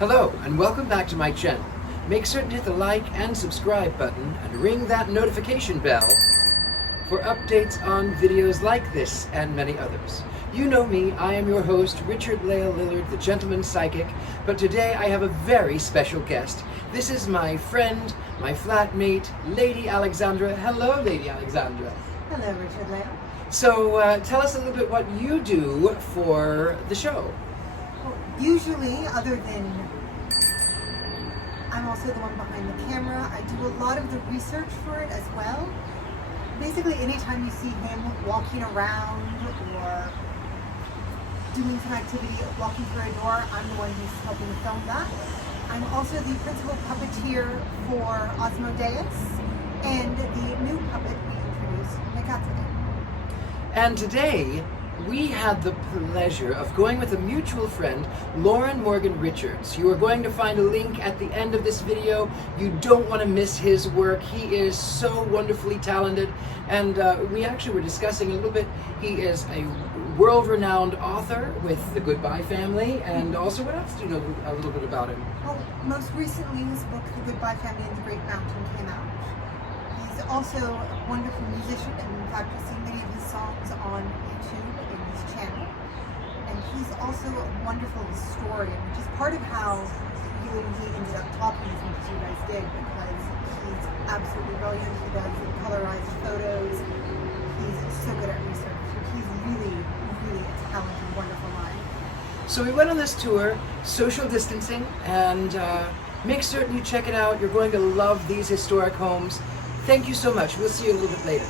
Hello, and welcome back to my channel. Make certain to hit the like and subscribe button and ring that notification bell for updates on videos like this and many others. You know me, I am your host, Richard-Lael Lillard, the Gentleman Psychic, but today I have a very special guest. This is my friend, my flatmate, Lady Alexandra. Hello, Lady Alexandra. Hello, Richard-Lael. So tell us a little bit what you do for the show. Well, usually, other than I'm also the one behind the camera, I do a lot of the research for it as well. Basically, anytime you see him walking around or doing some activity, walking through a door, I'm the one who's helping to film that. I'm also the principal puppeteer for Osmodeus and the new puppet we introduced, Mekatsune. And today, we had the pleasure of going with a mutual friend, Lorin Morgan-Richards. You are going to find a link at the end of this video. You don't want to miss his work. He is so wonderfully talented. And we actually were discussing a little bit. He is a world-renowned author with the Goodbye Family. And also, what else do you know a little bit about him? Well, most recently his book, The Goodbye Family and the Great Mountain, came out. He's also a wonderful musician, and in fact, I've seen many of his songs on YouTube in his channel. And he's also a wonderful historian, which is part of how you and he ended up talking as much as you guys did, because he's absolutely brilliant. He does colorized photos. He's so good at research. He's really, really a talented, wonderful mind. So we went on this tour, social distancing, and make certain you check it out. You're going to love these historic homes. Thank you so much. We'll see you a little bit later.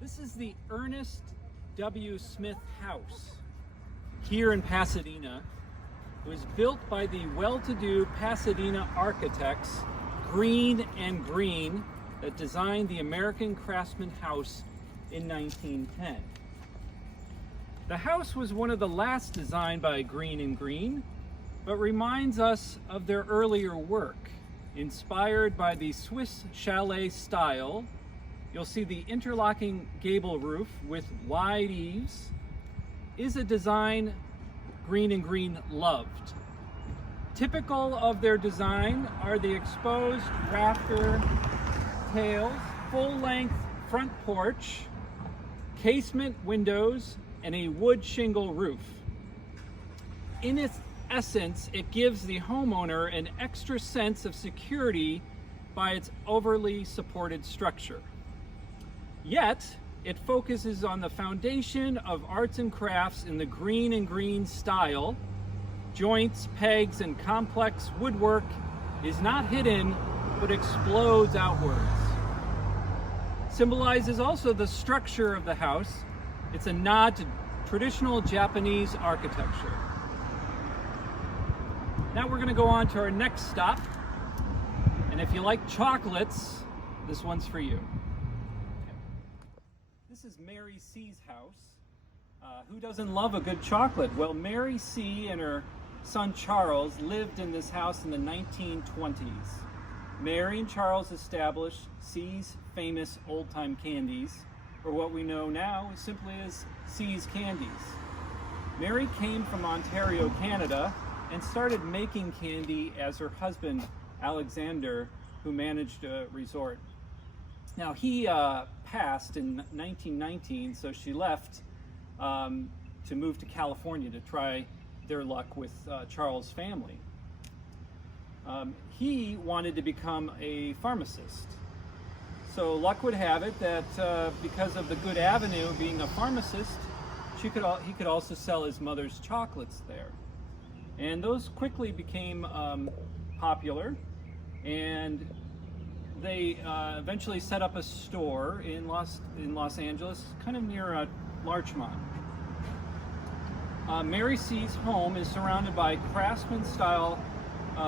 This is the Ernest W. Smith House here in Pasadena. It was built by the well-to-do Pasadena architects Green and Green that designed the American Craftsman House in 1910. The house was one of the last designed by Green and Green, but reminds us of their earlier work. Inspired by the Swiss chalet style, you'll see the interlocking gable roof with wide eaves is a design Green and Green loved. Typical of their design are the exposed rafter tails, full-length front porch, casement windows, and a wood shingle roof. In its essence, it gives the homeowner an extra sense of security by its overly supported structure. Yet, it focuses on the foundation of arts and crafts in the Green and Green style. Joints, pegs, and complex woodwork is not hidden, but explodes outwards. Symbolizes also the structure of the house. It's a nod to traditional Japanese architecture. Now we're going to go on to our next stop. And if you like chocolates, this one's for you. This is Mary C's house. Who doesn't love a good chocolate? Well, Mary C and her son Charles lived in this house in the 1920s. Mary and Charles established C's famous old-time candies, or what we know now simply as C's Candies. Mary came from Ontario, Canada, and started making candy as her husband, Alexander, who managed a resort. Now, he passed in 1919, so she left to move to California to try their luck with Charles' family. He wanted to become a pharmacist. So luck would have it that because of the good avenue of being a pharmacist, he could also sell his mother's chocolates there. And those quickly became popular, and they eventually set up a store in Los Angeles, kind of near Larchmont. Mary C's home is surrounded by craftsman-style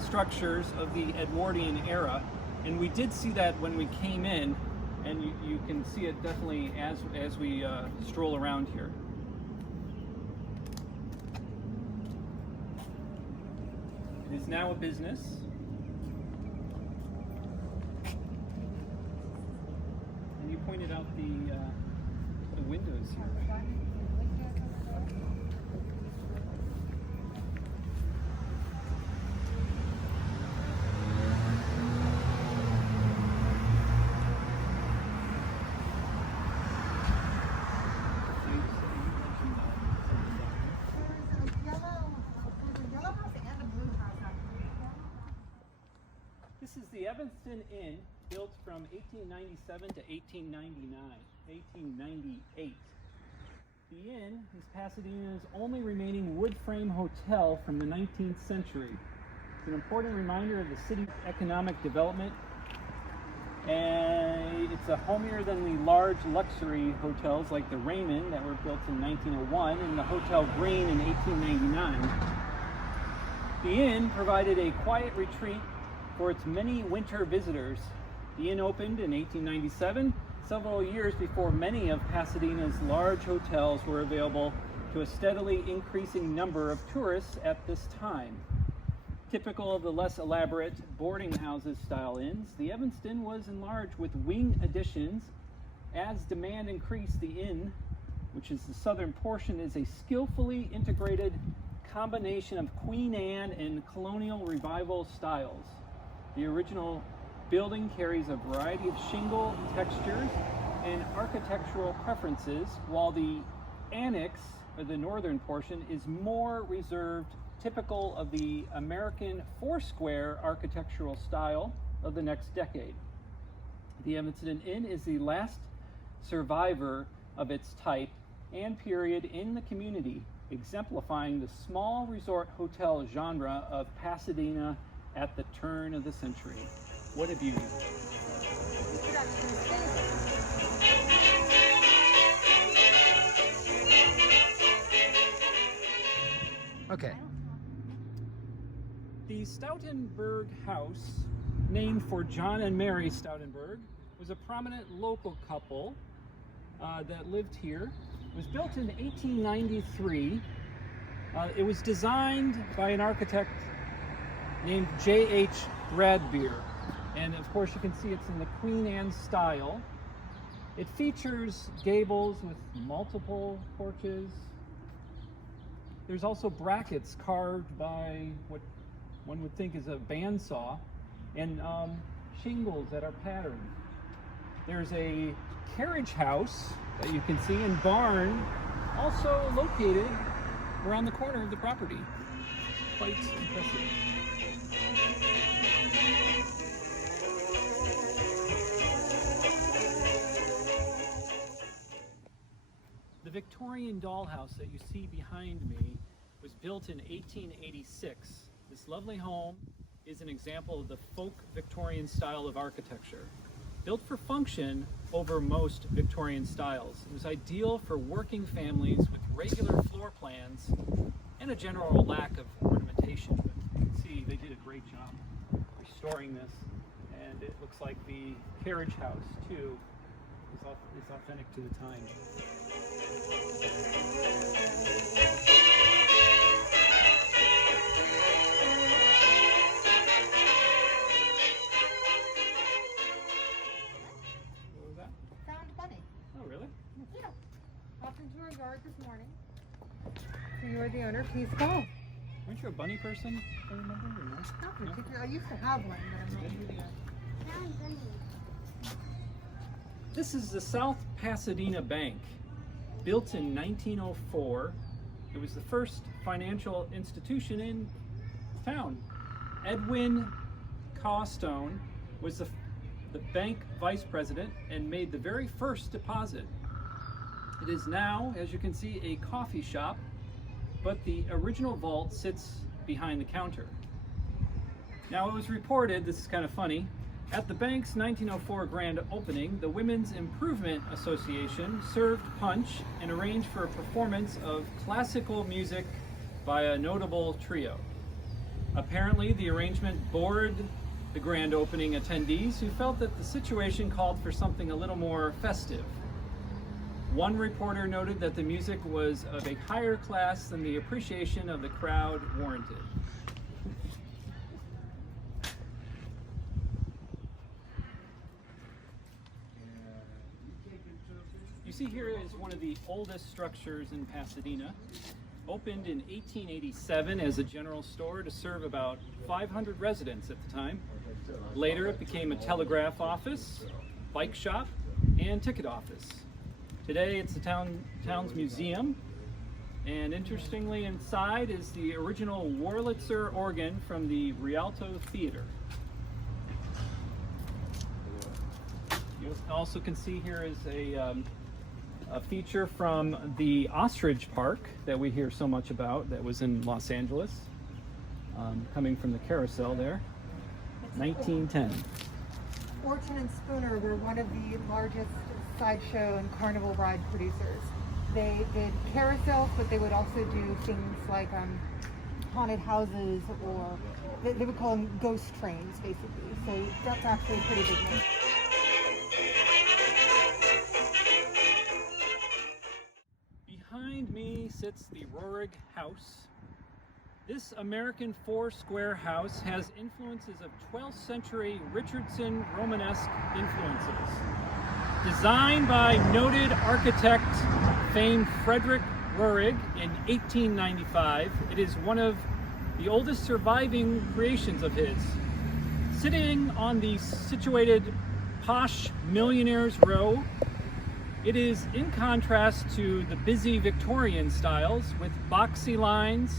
structures of the Edwardian era, and we did see that when we came in, and you can see it definitely as we stroll around here. It is now a business. This is the Evanston Inn, built from 1897 to 1898. The inn is Pasadena's only remaining wood frame hotel from the 19th century. It's an important reminder of the city's economic development, and it's a homier than the large luxury hotels like the Raymond that were built in 1901 and the Hotel Green in 1899. The inn provided a quiet retreat for its many winter visitors. The inn opened in 1897, several years before many of Pasadena's large hotels were available to a steadily increasing number of tourists at this time. Typical of the less elaborate boarding houses style inns, the Evanston was enlarged with wing additions. As demand increased, the inn, which is the southern portion, is a skillfully integrated combination of Queen Anne and colonial revival styles. The original building carries a variety of shingle textures and architectural preferences, while the annex, or the northern portion, is more reserved, typical of the American four-square architectural style of the next decade. The Evanston Inn is the last survivor of its type and period in the community, exemplifying the small resort hotel genre of Pasadena at the turn of the century. What a beauty. Okay. The Stoutenberg House, named for John and Mary Stoutenberg, was a prominent local couple that lived here. It was built in 1893. It was designed by an architect named J.H. Bradbeer. And of course you can see it's in the Queen Anne style. It features gables with multiple porches. There's also brackets carved by what one would think is a bandsaw, and shingles that are patterned. There's a carriage house that you can see, and barn also located around the corner of the property. Quite impressive. The Victorian dollhouse that you see behind me was built in 1886. This lovely home is an example of the folk Victorian style of architecture. Built for function over most Victorian styles, it was ideal for working families with regular floor plans and a general lack of ornamentation. But you can see they did a great job restoring this, and it looks like the carriage house too is authentic to the time. What was that? Found bunny. Oh, really? Yeah. Popped into our yard this morning. So you are the owner. Please call. Aren't you a bunny person? I remember. Or no? Not particularly. I used to have one, but I'm not using it. This is the South Pasadena Bank. Built in 1904, it was the first financial institution in town. Edwin Cawstone was the bank vice president and made the very first deposit. It is now, as you can see, a coffee shop, but the original vault sits behind the counter. Now, it was reported, this is kind of funny, at the bank's 1904 grand opening, the Women's Improvement Association served punch and arranged for a performance of classical music by a notable trio. Apparently, the arrangement bored the grand opening attendees, who felt that the situation called for something a little more festive. One reporter noted that the music was of a higher class than the appreciation of the crowd warranted. You see here is one of the oldest structures in Pasadena. Opened in 1887 as a general store to serve about 500 residents at the time. Later it became a telegraph office, bike shop, and ticket office. Today it's the town's museum, and interestingly inside is the original Wurlitzer organ from the Rialto Theater. You also can see here is a feature from the Ostrich Park that we hear so much about, that was in Los Angeles, coming from the carousel there, 1910. Orton and Spooner were one of the largest sideshow and carnival ride producers. They did carousels, but they would also do things like haunted houses, or they would call them ghost trains, basically. So that's actually a pretty big one. Behind me sits the Roarig House. This American four-square house has influences of 12th century Richardson Romanesque influences. Designed by noted architect famed Frederick Roarig in 1895, it is one of the oldest surviving creations of his. Sitting on the situated posh Millionaires Row, it is in contrast to the busy Victorian styles with boxy lines,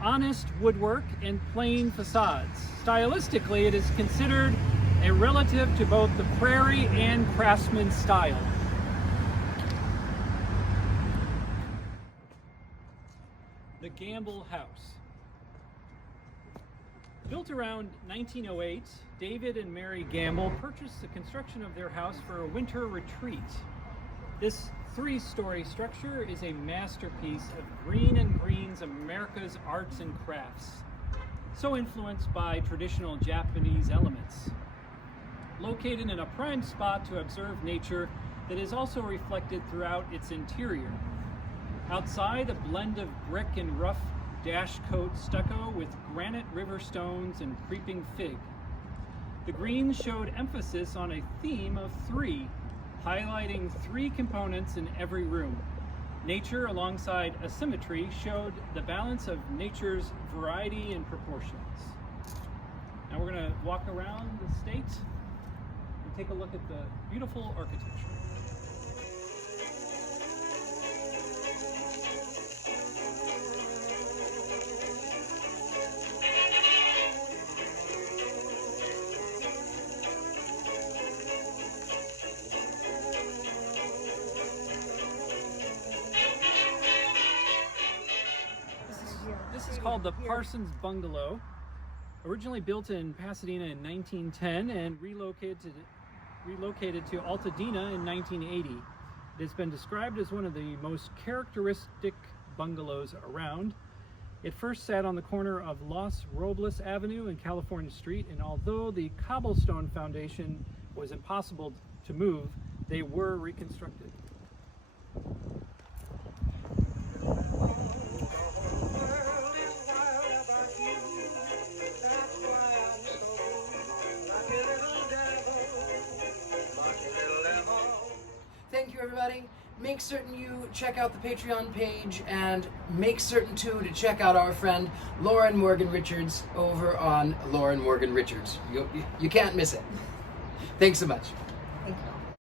honest woodwork, and plain facades. Stylistically, it is considered a relative to both the Prairie and Craftsman style. The Gamble House. Built around 1908, David and Mary Gamble purchased the construction of their house for a winter retreat. This three-story structure is a masterpiece of Green and Green's America's arts and crafts, so influenced by traditional Japanese elements. Located in a prime spot to observe nature that is also reflected throughout its interior. Outside, a blend of brick and rough dash coat stucco with granite river stones and creeping fig. The Greens showed emphasis on a theme of three, highlighting three components in every room. Nature alongside asymmetry showed the balance of nature's variety and proportions. Now we're going to walk around the estate and take a look at the beautiful architecture. This is called the Parsons Bungalow. Originally built in Pasadena in 1910 and relocated to Altadena in 1980. It has been described as one of the most characteristic bungalows around. It first sat on the corner of Los Robles Avenue and California Street, and although the cobblestone foundation was impossible to move, they were reconstructed. Thank you, everybody. Make certain you check out the Patreon page, and make certain too to check out our friend Lorin Morgan-Richards over on Lorin Morgan-Richards. You can't miss it. Thanks so much. Thank you.